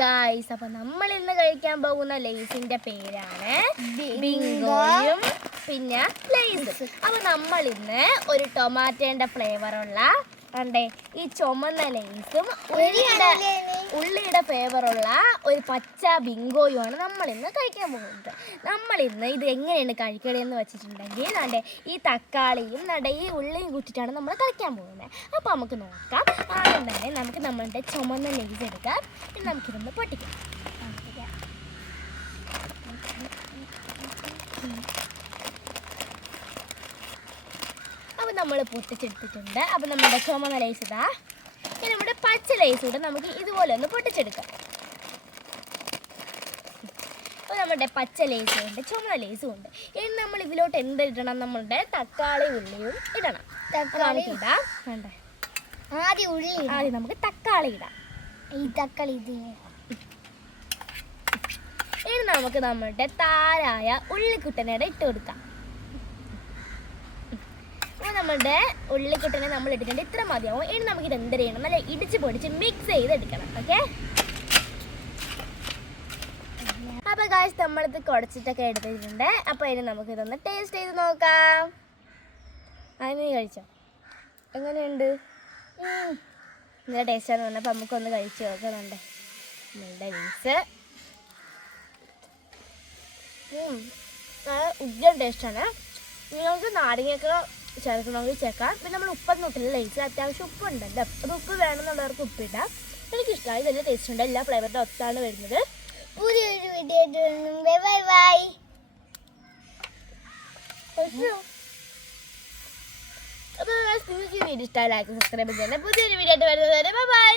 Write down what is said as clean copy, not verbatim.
Guys, അപ്പൊ നമ്മൾ ഇന്ന് കഴിക്കാൻ പോകുന്ന ലേസിന്റെ പേരാണ് ബിങ്കോയും പിന്നെ ലേസ്. അപ്പൊ നമ്മൾ ഇന്ന് ഒരു ടൊമാറ്റോന്റെ ഫ്ലേവറുള്ള ഈ ചുമന്ന ലേസും ഉള്ളിയുടെ ഫ്ലേവറുള്ള ഒരു പച്ച ബിങ്കോയുമാണ് നമ്മൾ ഇന്ന് കഴിക്കാൻ പോകുന്നത്. നമ്മൾ ഇന്ന് ഇത് എങ്ങനെയാണ് കഴിക്കണമെന്ന് വെച്ചിട്ടുണ്ടെങ്കിൽ ഈ തക്കാളിയും ഈ ഉള്ളിയും കൂട്ടിയിട്ടാണ് നമ്മൾ കഴിക്കാൻ പോകുന്നത്. അപ്പോൾ നമുക്ക് നോക്കാം. ആദ്യം തന്നെ നമുക്ക് നമ്മളുടെ ചുമന്ന ലേസ് എടുക്കാം. നമുക്കിതൊന്ന് പൊട്ടിക്കാം. അപ്പോൾ നമ്മൾ പൊട്ടിച്ചെടുത്തിട്ടുണ്ട്. അപ്പോൾ നമ്മുടെ ചുമന്ന ലേസ് ഇതാ. ഇനി നമ്മുടെ പച്ച ലേസ് കൂടെ നമുക്ക് ഇതുപോലെ ഒന്ന് പൊട്ടിച്ചെടുക്കാം. അപ്പോൾ നമ്മുടെ പച്ച ലേസും ഉണ്ട്, ചുമന്ന ലേസും ഉണ്ട്. ഇനി നമ്മൾ ഇതിലോട്ട് എന്തിടണം? നമ്മളുടെ തക്കാളി ഉള്ളിയും ഇടണം. തക്കാളി ഇടാം. വേണ്ടേ? ആദ്യം നമുക്ക് തക്കാളി ഇടാം. ഇനി നമുക്ക് നമ്മളുടെ താരായ ഉള്ളിക്കുട്ടനയുടെ ഇട്ട് കൊടുക്കാം. അപ്പോൾ നമ്മളുടെ ഉള്ളിക്കുട്ടനെ നമ്മൾ ഇട്ടിട്ടുണ്ട്. ഇത്ര മതിയാവും. ഇനി നമുക്കിത് എന്ത് ചെയ്യണം? നല്ല ഇടിച്ച് പൊടിച്ച് മിക്സ് ചെയ്തെടുക്കണം. ഓക്കെ. അപ്പോൾ ഗായ്സ്, നമ്മളിത് കുടച്ചിട്ടൊക്കെ എടുത്തിട്ടുണ്ട്. അപ്പോൾ ഇനി നമുക്കിതൊന്ന് ടേസ്റ്റ് ചെയ്ത് നോക്കാം. അതിന് കഴിച്ചോ? എങ്ങനെയുണ്ട്? നല്ല ടേസ്റ്റാന്ന് പറഞ്ഞപ്പോൾ നമുക്കൊന്ന് കഴിച്ച് നോക്കുന്നുണ്ട്. നമ്മളുടെ മീൻസ് ഉജ്ജൻ ടേസ്റ്റാണ്. നിങ്ങൾക്ക് നാരങ്ങയൊക്കെ ചേർക്കണമെങ്കിൽ ചേർക്കാം. പിന്നെ നമ്മൾ ഉപ്പൊന്നും ഇട്ടില്ല. ലേസിൽ അത്യാവശ്യം ഉപ്പുണ്ടല്ലോ. അത് ഉപ്പ് വേണമെന്നുള്ളവർക്ക് ഉപ്പിടാം. എനിക്കിഷ്ടമായി. നല്ല ടേസ്റ്റ് ഉണ്ട്. എല്ലാ ഫ്ലേവറിൻ്റെ ഒത്താണ് വരുന്നത്. പുതിയൊരു വീഡിയോ. Bye bye. അപ്പോൾ നിങ്ങൾക്ക് ഈ വീഡിയോ ഇഷ്ടമായി ലൈക്ക് സബ്സ്ക്രൈബ് ചെയ്യണം. പുതിയൊരു വീഡിയോ ആയിട്ട് വരുന്നത്. Bye bye.